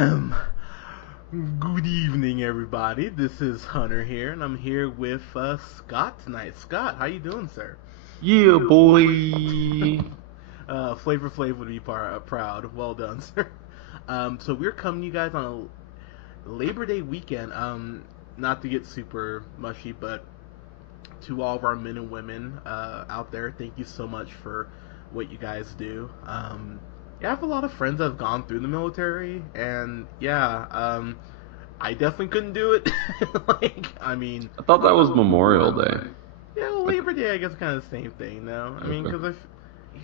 Good evening, everybody. This is Hunter here, and I'm here with Scott tonight. Scott, how you doing, sir? Yeah, boy. Flavor Flav would be proud. Well done, sir. So we're coming to you guys on a Labor Day weekend. Not to get super mushy, but to all of our men and women out there, thank you so much for what you guys do. Yeah, I have a lot of friends that have gone through the military, and I definitely couldn't do it. I mean, I thought that was Memorial Day. yeah, well, Labor Day, I guess, kind of the same thing, though. I mean, because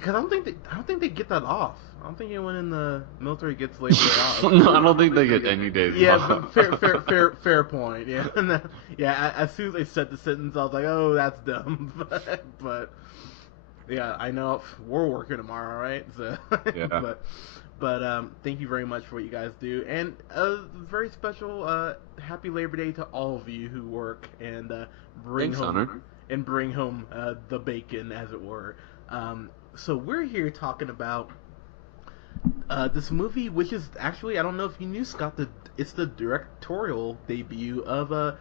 I don't think they get that off. I don't think anyone in the military gets Labor Day off. No, I don't think they get any days off. Fair point. Yeah, yeah. As soon as they said the sentence, I was like, oh, that's dumb. but yeah, I know we're working tomorrow, right? So Yeah. but thank you very much for what you guys do, and a very special happy Labor Day to all of you who work and bring Thanks, home Hunter. the bacon, as it were. So we're here talking about this movie, which is actually, I don't know if you knew, Scott, it's the directorial debut of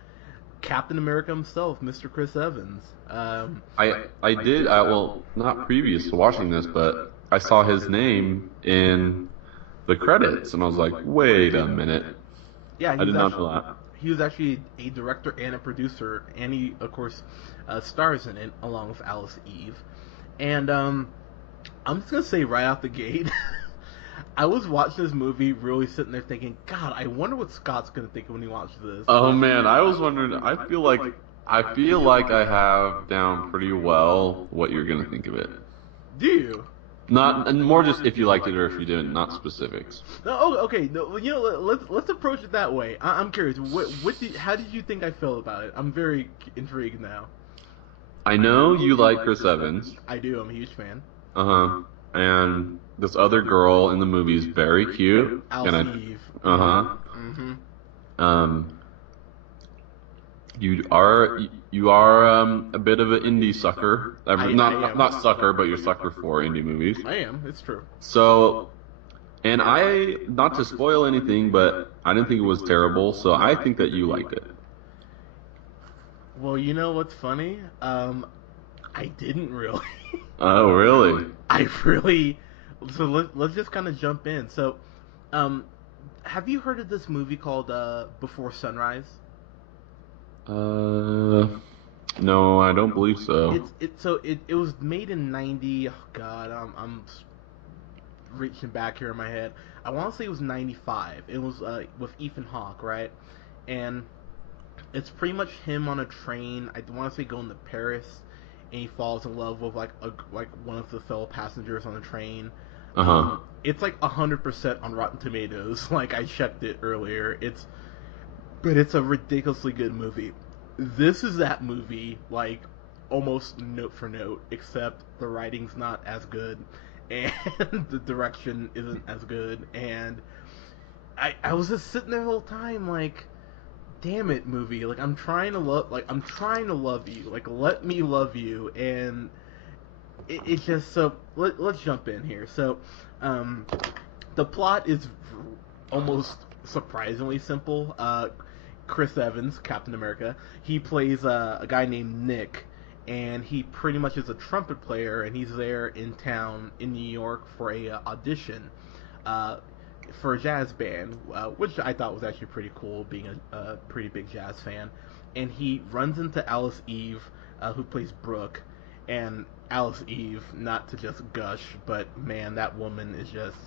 Captain America himself, Mr. Chris Evans. I did, well, not previous to watching this, but I saw his name in the credits, and I was like, wait a minute. Yeah, I did not know that. He was actually a director and a producer, and he, of course, stars in it along with Alice Eve. And I'm just gonna say right out the gate, I was watching this movie, really sitting there thinking, God, I wonder what Scott's gonna think when he watches this. Oh man, I was wondering. I feel like I have down pretty well what you're gonna think of it. Do you? Not, and more just if you liked it or if you didn't, not specifics. No, oh, okay. No, let's approach it that way. I'm curious. How did you think I felt about it? I'm very intrigued now. I know you like Chris Evans. I do. I'm a huge fan. And this other girl in the movie is very cute. Alice Eve. Mm-hmm. You are a bit of an indie sucker. Not sucker, but you're sucker for indie movies. I am. It's true. So, and I, not to spoil anything, but I didn't think it was terrible. So I think that you liked it. Well, you know what's funny? I didn't really. Oh, really? I really. So let's just kind of jump in. So, have you heard of this movie called Before Sunrise? No, I don't believe so. It was made in '90. Oh God, I'm reaching back here in my head. I want to say it was '95. It was with Ethan Hawke, right? And it's pretty much him on a train. I want to say going to Paris, and he falls in love with like one of the fellow passengers on the train. It's like 100% on Rotten Tomatoes. Like I checked it earlier. But it's a ridiculously good movie. This is that movie, like, almost note for note, except the writing's not as good, and the direction isn't as good, and I was just sitting there the whole time, like, damn it, movie, like, I'm trying to love you, like, let me love you, and it's just, so, let's jump in here. So, the plot is almost surprisingly simple. Chris Evans, Captain America, he plays a guy named Nick, and he pretty much is a trumpet player, and he's there in town in New York for a audition for a jazz band, which I thought was actually pretty cool, being a pretty big jazz fan. And he runs into Alice Eve, who plays Brooke, and Alice Eve, not to just gush, but man, that woman is just...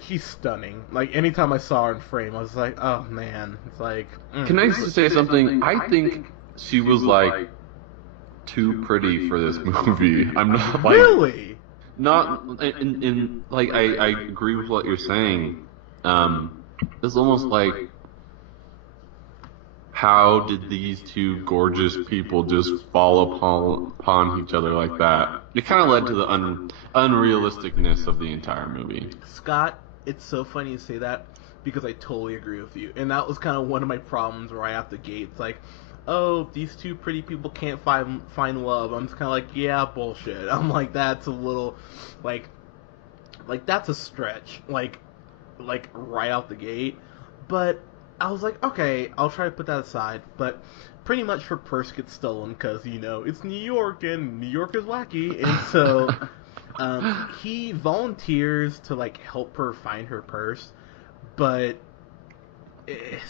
She's stunning. Like, anytime I saw her in frame, I was like, oh man. It's like... Can I just say something? I think she was, like, too pretty for this movie. I'm not, like... Really? Not... like, I agree with what you're saying. It's almost like... How did these two gorgeous people just fall upon each other like that? It kind of led to the unrealisticness of the entire movie. Scott, it's so funny you say that, because I totally agree with you. And that was kind of one of my problems right out the gate. It's like, oh, these two pretty people can't find love. I'm just kind of like, yeah, bullshit. I'm like, that's a little, like that's a stretch. Like, like right out the gate. But I was like, okay, I'll try to put that aside. But pretty much her purse gets stolen because it's New York and New York is wacky, and so he volunteers to like help her find her purse, but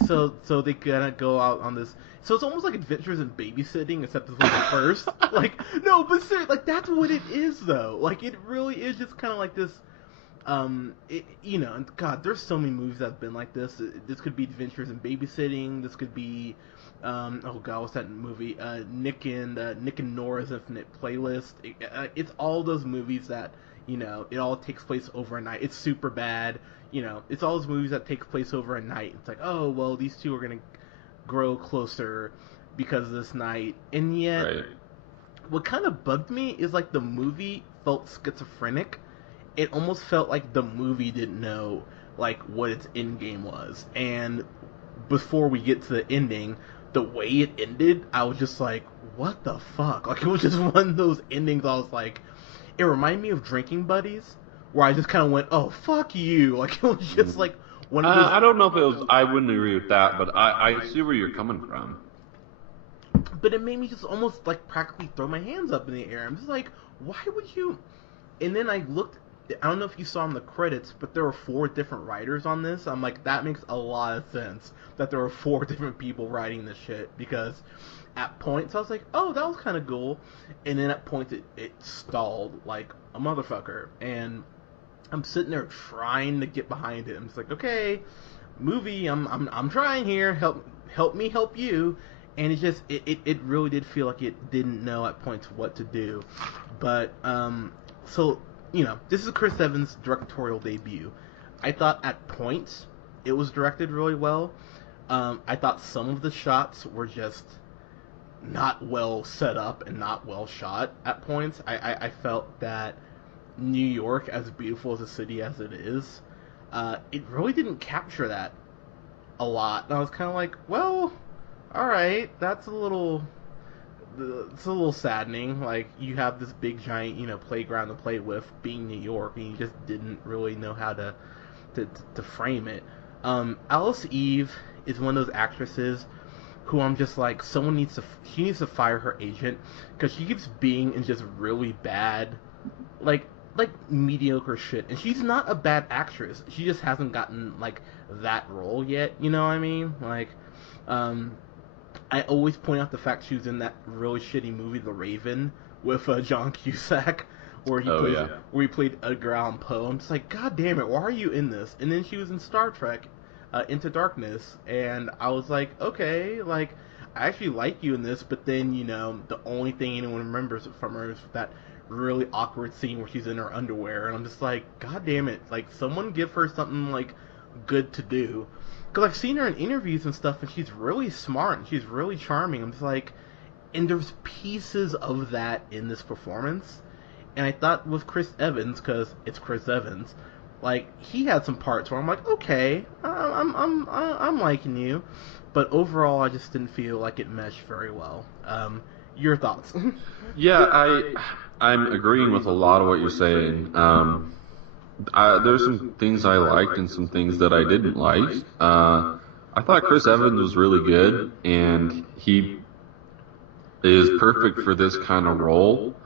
so they kind of go out on this. So it's almost like Adventures in Babysitting, except this was the first. Like, no, but seriously, like that's what it is, though. Like, it really is just kind of like this. And God, there's so many movies that have been like this. This could be Adventures in Babysitting. This could be, oh God, what's that movie? Nick and Nora's Infinite Playlist. It's all those movies that it all takes place over a night. It's super bad. It's all those movies that take place over a night. It's like, oh well, these two are gonna grow closer because of this night, and yet, Right. what kind of bugged me is like the movie felt schizophrenic. It almost felt like the movie didn't know like what its end game was, and before we get to the ending, the way it ended, I was just like, what the fuck? Like, it was just one of those endings. I was like, it reminded me of Drinking Buddies, where I just kind of went, oh fuck you. Like, it was just like one of those. I don't know if it was. I wouldn't agree with that, but I see where you're coming from. But it made me just almost like practically throw my hands up in the air. I'm just like, why would you? And then I looked. I don't know if you saw in the credits, but there were 4 different writers on this. I'm like, that makes a lot of sense that there were 4 different people writing this shit, because at points I was like, oh, that was kind of cool, and then at points it stalled like a motherfucker, and I'm sitting there trying to get behind it. I'm just like, okay, movie, I'm trying here, help me help you, and it really did feel like it didn't know at points what to do, but so. This is Chris Evans' directorial debut. I thought at points it was directed really well. I thought some of the shots were just not well set up and not well shot at points. I felt that New York, as beautiful as a city as it is, it really didn't capture that a lot. And I was kind of like, well, alright, it's a little saddening. Like, you have this big giant, playground to play with, being New York, and you just didn't really know how to frame it. Alice Eve is one of those actresses who I'm just like, she needs to fire her agent, because she keeps being in just really bad, like mediocre shit, and she's not a bad actress. She just hasn't gotten like that role yet. You know what I mean? Like, I always point out the fact she was in that really shitty movie, The Raven, with John Cusack, where he played Edgar Allan Poe. I'm just like, God damn it, why are you in this? And then she was in Star Trek, Into Darkness, and I was like, okay, like, I actually like you in this, but then, the only thing anyone remembers from her is that really awkward scene where she's in her underwear, and I'm just like, God damn it, like, someone give her something, like, good to do. Because I've seen her in interviews and stuff, and she's really smart, and she's really charming. I'm just like, and there's pieces of that in this performance. And I thought with Chris Evans, because it's Chris Evans, like, he had some parts where I'm like, okay, I'm liking you. But overall, I just didn't feel like it meshed very well. Your thoughts? Yeah, I'm agreeing with a lot of what you're saying. There's some things I liked and some things that I didn't like. I thought Chris Evans was really good, and he is perfect for this kind of role.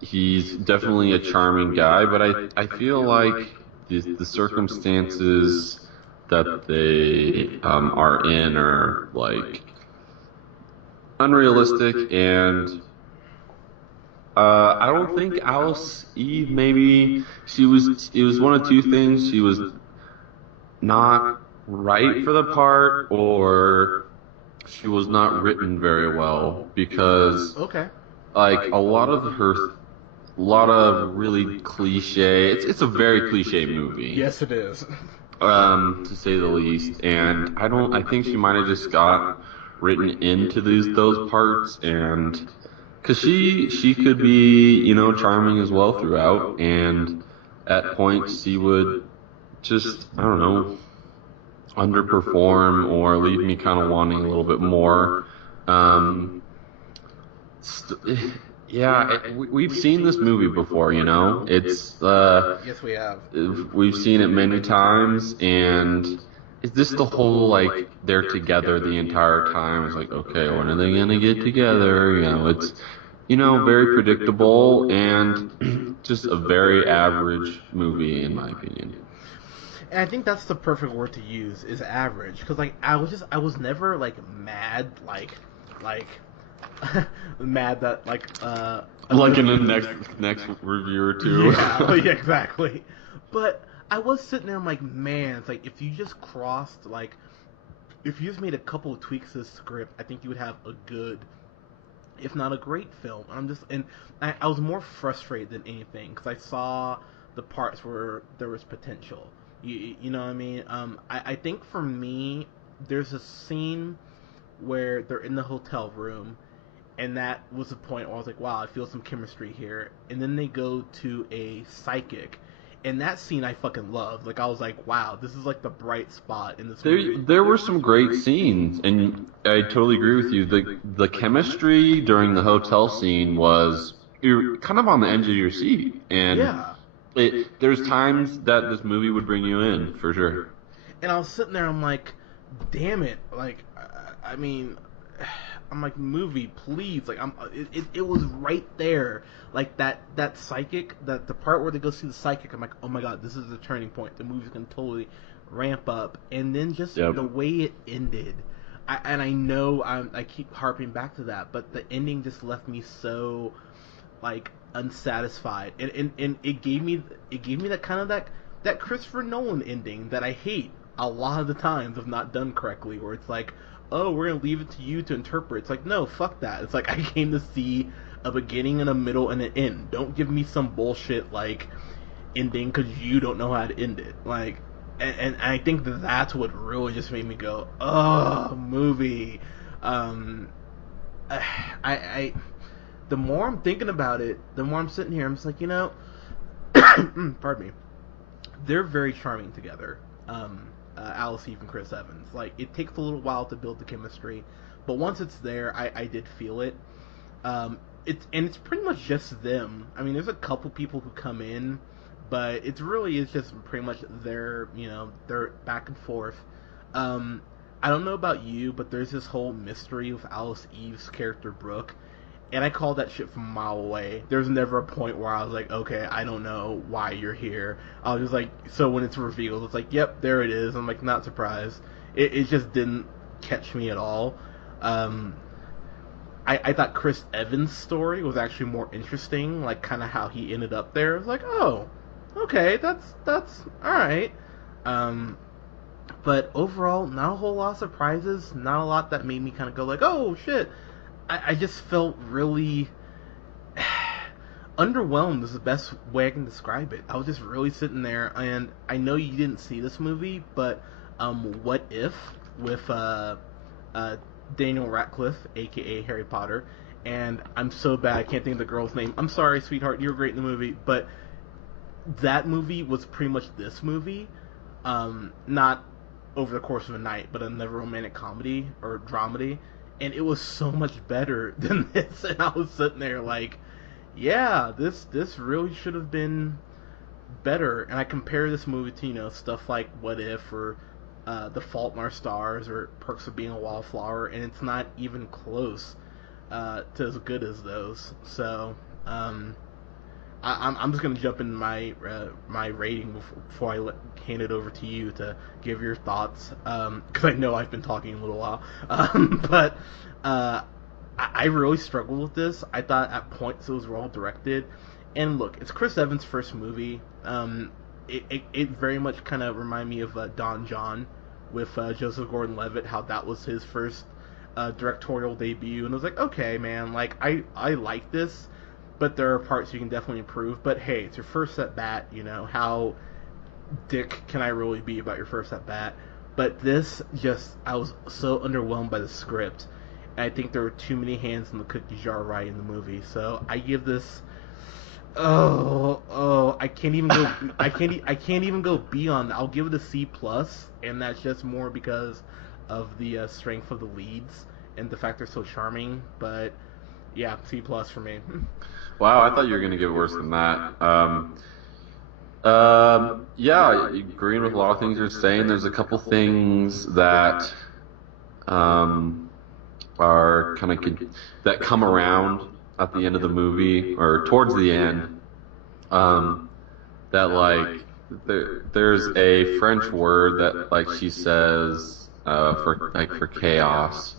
He's definitely a charming guy, but I feel like the circumstances that they are in are like unrealistic, and I don't think Alice Eve, maybe it was one of 2 things. She was not right for the part, or she was not written very well, because Okay. like a lot of really cliche, it's a very cliche movie. Yes, it is. To say the least, and I think she might have just got written into those parts, and because she could be, charming as well throughout, and at points she would just, I don't know, underperform or leave me kind of wanting a little bit more. Yeah, we've seen this movie before, you know. It's Yes, we have. we've seen it many times, and is this the whole like they're together the entire time? It's like, okay, when are they gonna get together? You know, it's very predictable and just a very average movie in my opinion. And I think that's the perfect word to use is average, because like I was never like mad like mad that like a Like in the movie. next review or two. Yeah, yeah, exactly. But I was sitting there, I'm like, man, it's like if you just crossed like if you just made a couple of tweaks to the script, I think you would have a good, if not a great film. I was more frustrated than anything because I saw the parts where there was potential. You know what I mean? I think for me, there's a scene where they're in the hotel room, and that was the point where I was like, wow, I feel some chemistry here. And then they go to a psychic, and that scene I fucking loved. Like I was like, wow, this is like the bright spot in this movie. There were some great scenes, and I totally agree with you. The chemistry during the hotel scene was you're kind of on the edge of your seat, and Yeah. there's times that this movie would bring you in for sure. And I was sitting there, I'm like, damn it, like, I mean, I'm like, movie, please, like, it was right there, like that psychic, that the part where they go see the psychic, I'm like, oh my god, this is the turning point. The movie's gonna totally ramp up, and then just Yep. the way it ended, and I know I keep harping back to that, but the ending just left me so like unsatisfied, and it gave me that kind of that Christopher Nolan ending that I hate a lot of the times if not done correctly, where it's like, oh, we're gonna leave it to you to interpret. It's like, no, fuck that. It's like I came to see a beginning and a middle and an end. Don't give me some bullshit like ending because you don't know how to end it. Like, and I think that's what really just made me go, oh, movie. Um, I the more I'm thinking about it, the more I'm sitting here, I'm just like, pardon me, they're very charming together. Alice Eve and Chris Evans. Like, it takes a little while to build the chemistry, but once it's there, I did feel it. It's pretty much just them. I mean, there's a couple people who come in, but it's really is just pretty much their back and forth. Um, I don't know about you, but there's this whole mystery with Alice Eve's character Brooke, and I called that shit from a mile away. There's never a point where I was like, okay, I don't know why you're here. I was just like, so when it's revealed, it's like, yep, there it is. I'm like, not surprised. It just didn't catch me at all. Um, I thought Chris Evans' story was actually more interesting, like kind of how he ended up there. I was like, oh, okay, that's all right. Um, but overall, not a whole lot of surprises. Not a lot that made me kind of go like, oh shit. I just felt really underwhelmed is the best way I can describe it. I was just really sitting there, and I know you didn't see this movie, but What If with uh, Daniel Radcliffe, aka Harry Potter, and I'm so bad I can't think of the girl's name. I'm sorry, sweetheart, you were great in the movie, but that movie was pretty much this movie, not over the course of a night, but another romantic comedy or dramedy, and it was so much better than this. And I was sitting there like, yeah, this really should have been better. And I compare this movie to stuff like What If or The Fault in Our Stars or Perks of Being a Wallflower, and it's not even close to as good as those. So I'm just gonna jump in my rating before hand it over to you to give your thoughts, because I know I've been talking a little while, but I really struggled with this. I thought at points it was well directed, and look, it's Chris Evans' first movie. It very much kind of reminded me of Don John with Joseph Gordon-Levitt, how that was his first directorial debut, and I was like, okay, man, like I like this, but there are parts you can definitely improve. But hey, it's your first at bat. How dick can I really be about your first at bat? But this just, I was so underwhelmed by the script. And I think there were too many hands in the cookie jar right in the movie. So I give this. Oh, I can't even go. I can't even go beyond. I'll give it a C plus, and that's just more because of the strength of the leads and the fact they're so charming. But Yeah, C plus for me. Wow, I thought you were gonna give it worse than that. Yeah, agreeing with a lot of things you're saying. There's a couple things that um, are kind of that come around at the end of the movie or towards the end. Um, that like there's a French word that like she says for chaos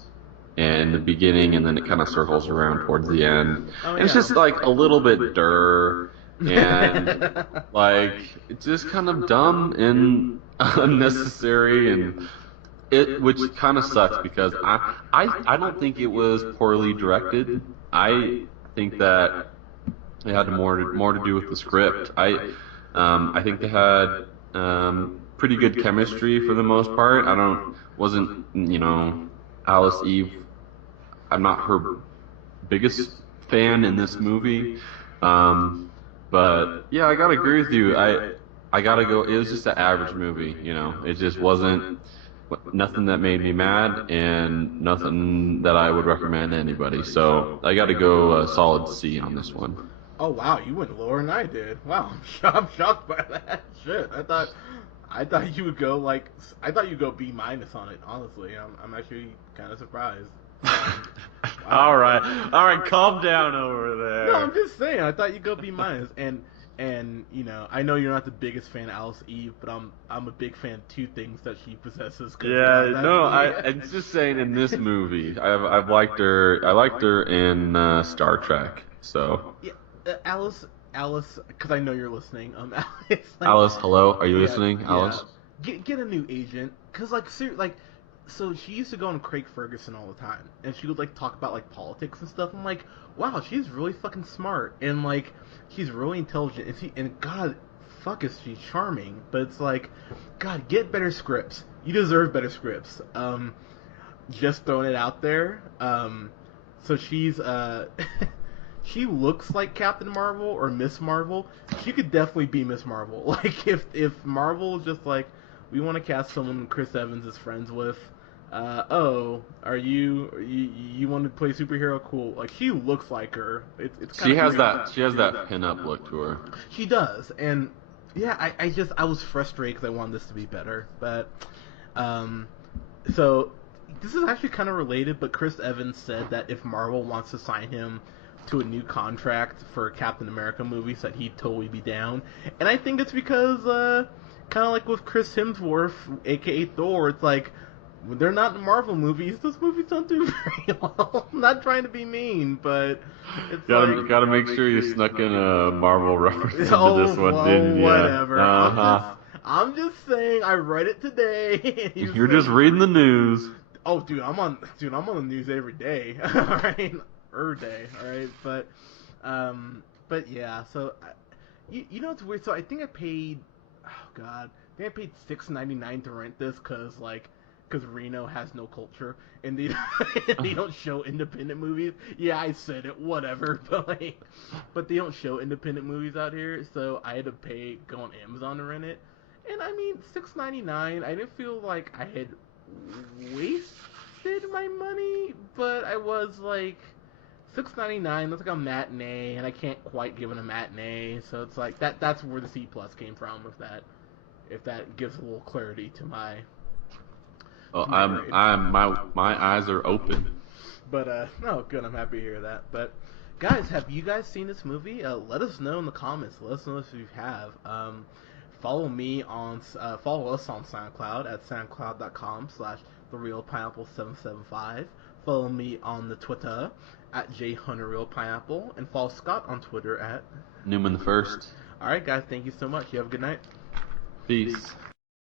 in the beginning, and then it kind of circles around towards the end, Oh and it's yeah. just like a little bit and like it's just kind of dumb and unnecessary, and it which kind of sucks because I don't think it was poorly directed. I think that it had more to do with the script. I think they had pretty good chemistry for the most part. I don't wasn't Alice Eve. I'm not her biggest fan in this movie. But yeah, I gotta agree with you. I gotta go. It was just an average movie. It just wasn't nothing that made me mad and nothing that I would recommend to anybody. So I gotta go a solid C on this one. Oh wow, you went lower than I did. Wow, I'm shocked by that. Shit, I thought you would go like I thought you'd go B minus on it. Honestly, I'm actually kind of surprised. All right, calm down over there. No, I'm just saying. I thought you'd go B minus, and I know you're not the biggest fan of Alice Eve, but I'm a big fan of two things that she possesses. Yeah, no, I'm just saying in this movie, I've liked her. I liked her in Star Trek. So Yeah, Alice, because I know you're listening. Alice, hello, are you Yeah, listening, yeah. Alice? Get a new agent, cause so she used to go on Craig Ferguson all the time, and she would like talk about like politics and stuff. I'm like, wow, she's really fucking smart, and like she's really intelligent, and God, fuck, is she charming? But it's like, God, get better scripts. You deserve better scripts. Just throwing it out there. So she's she looks like Captain Marvel or Miss Marvel. She could definitely be Miss Marvel. Like if Marvel just like, we want to cast someone Chris Evans is friends with. Are you want to play superhero? Cool. Like she looks like her. It's kind She of has weird. that. She has that pin-up look to her. She does, and yeah, I was frustrated because I wanted this to be better, but so this is actually kind of related. But Chris Evans said that if Marvel wants to sign him to a new contract for Captain America movies, that he'd totally be down, and I think it's because kind of like with Chris Hemsworth, aka Thor, it's like when they're not in Marvel movies, those movies don't do very well. I'm not trying to be mean, but it's Gotta make sure you snuck in a Marvel reference into this one, well, didn't you? whatever. Uh-huh. I'm just saying. I read it today. And You're just reading the news. Oh, dude, I'm on the news every day. All right, every day. All right, but yeah. So, you know what's weird? So I think I paid. Oh God, I think I paid $6.99 to rent this because Reno has no culture and they don't show independent movies. Yeah, I said it, whatever. But they don't show independent movies out here, so I had to go on Amazon to rent it. And I mean, $6.99. I didn't feel like I had wasted my money, but I was like, $6.99. That's like a matinee, and I can't quite give it a matinee. So it's like that's where the C plus came from. If that gives a little clarity to my. Well, my eyes are open. But no, good. I'm happy to hear that. But guys, have you guys seen this movie? Let us know in the comments. Let us know if you have. Follow us on SoundCloud at soundcloud.com/therealpineapple775. Follow me on the Twitter at jhunterrealpineapple, and follow Scott on Twitter at Newman the First. All right, guys. Thank you so much. You have a good night. Peace.